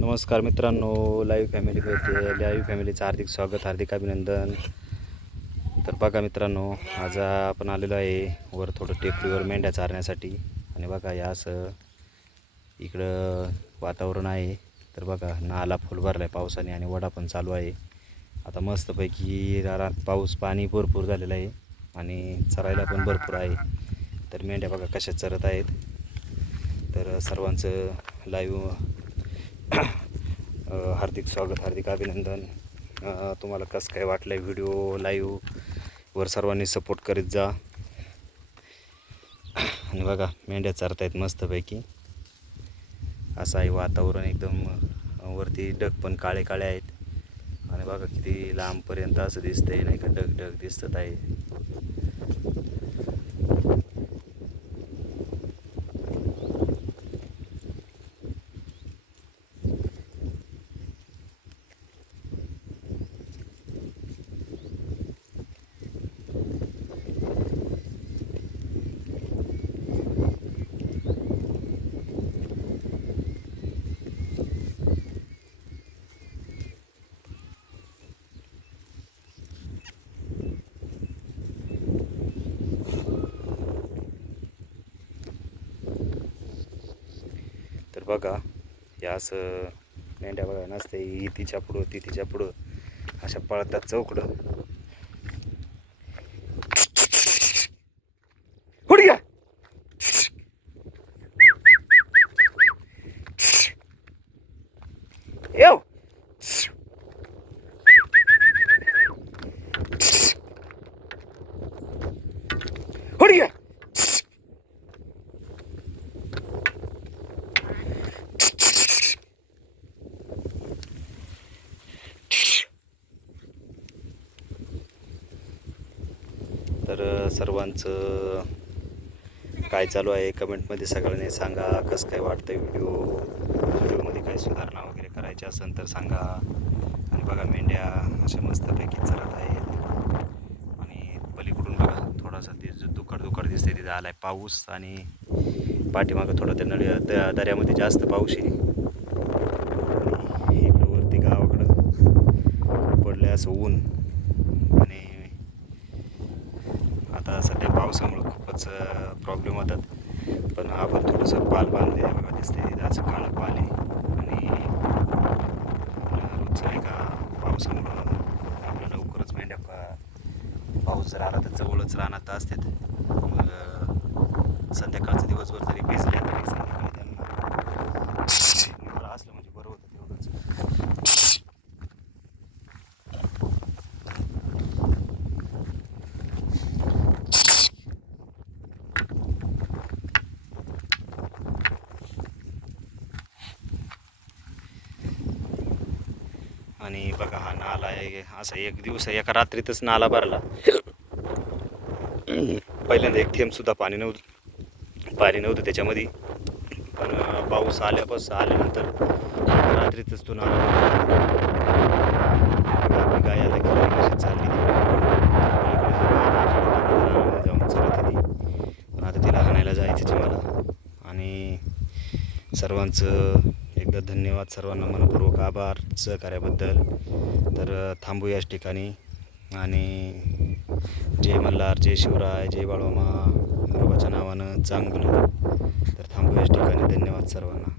नमस्कार मित्रांनो, लाईव्ह फॅमिलीचं हार्दिक स्वागत, हार्दिक अभिनंदन. तर बघा मित्रांनो, आज आपण आलेलो आहे वर थोडं टेकडीवर मेंढ्या चारण्यासाठी. आणि बघा या असं इकडं वातावरण आहे. तर बघा नाला फुल भरला आहे पावसाने आणि वडा पण चालू आहे. आता मस्तपैकी पाऊस पाणी भरपूर झालेलं आहे आणि चरायला पण भरपूर आहे. तर मेंढ्या बघा कशा चरत आहेत. तर सर्वांचं लाईव्ह हार्दिक स्वागत, हार्दिक अभिनंदन. तुम्हाला कसं काय वाटलं आहे व्हिडिओ लाईव्हवर सर्वांनी सपोर्ट करीत जा. आणि बघा मेंढ्या चरतायत मस्तपैकी. असं आहे वातावरण, एकदम वरती ढग पण काळे काळे आहेत. आणि बघा किती लांबपर्यंत असं दिसतंय, नाही का, ढग ढग दिसत आहे. तर बघा या असं मेंढ्या बघा नसते, तिच्या पुढं ती तिच्या पुढं अशा पळतात चौकडं. हुडक्या येऊ हुडक्या. तर सर्वांचं काय चालू आहे कमेंटमध्ये सगळ्यांनी सांगा. कसं काय वाटतं व्हिडिओमध्ये काही सुधारणा वगैरे करायची असेल तर सांगा. आणि बघा मेंढ्या अशा मस्तपैकी चरत आहेत. आणि पलीकडून बघा थोडासा ते दुकड दिसते, तिथे आलाय पाऊस. आणि पाठीमागं थोडं त्या दर्यामध्ये जास्त पाऊस आहे. आणि इकडं वरती गावाकडं पडलं असं ऊन. आणि आता सध्या पावसामुळे खूपच प्रॉब्लेम होतात. पण आपण थोडंसं पाल बांधले बघा दिसते, तिथं असं काळं पाल आहे. आणि रोजचं नाही का पावसामुळं आपलं लवकरच मेंढ्या पाऊस जर आला तर जवळच रानात असतात. मग संध्याकाळचा दिवसभर जरी भिजल्या तरी संध्याकाळी त्यांना निवारा असलं म्हणजे बरं होतं तेवढंच. आणि बघा हा नाला आहे, असा एक दिवस एका रात्रीतच नाला भरला. पहिल्यांदा एक थेंब सुद्धा पाणी नव्हतं त्याच्यामध्ये. पण पाऊस आल्यानंतर रात्रीतच तो नाला गाय आता किती कशी चालली जाऊन चरत होती. पण आता तिला हाणायला जायचं मला. आणि सर्वांचं एकदा धन्यवाद, सर्वांना मनपूर्वक आभार सहकार्याबद्दल. तर थांबू याच ठिकाणी. आणि जय मल्हार, जय शिवराय, जय बाळोमा, बाबाच्या नावानं चांगलं. तर थांबू याच ठिकाणी. धन्यवाद सर्वांना.